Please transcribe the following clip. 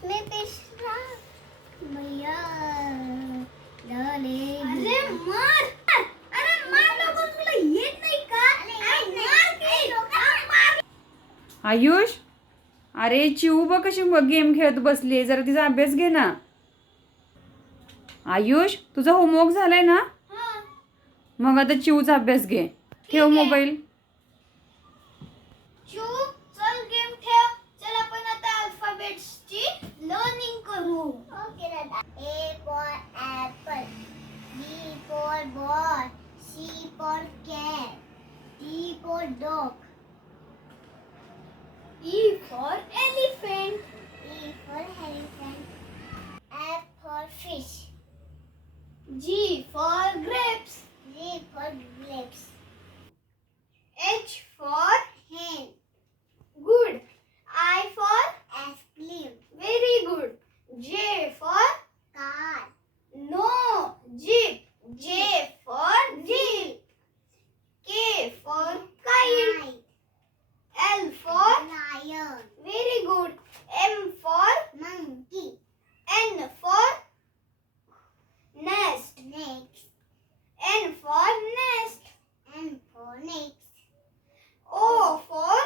इसमें पिछला भैया डाले अरे मार लोगों तुला येत नाही का मार आयुष, अरे चिऊ बघ कशी गेम खेळत बसली, जरा तिचा अभ्यास घे ना. आयुष, तुझा होमवर्क झालाय ना? मग आता चिऊचा अभ्यास घे. ठेव मोबाईल. चल गेम ठेव. चल आपण आता अल्फाबेट्सची लर्निंग करू. ओके दादा. A for apple, B for ball, C for cat, D for dog, E for elephant, E for elephant, F for fish, G for grapes, G for grapes, H for hen. Good. I for ice cream. Very good. J for car. No. Jeep. J for jeep. K for kite. L for lion. Very good. M for monkey. N for nest. Next. N for nest. N for next. O for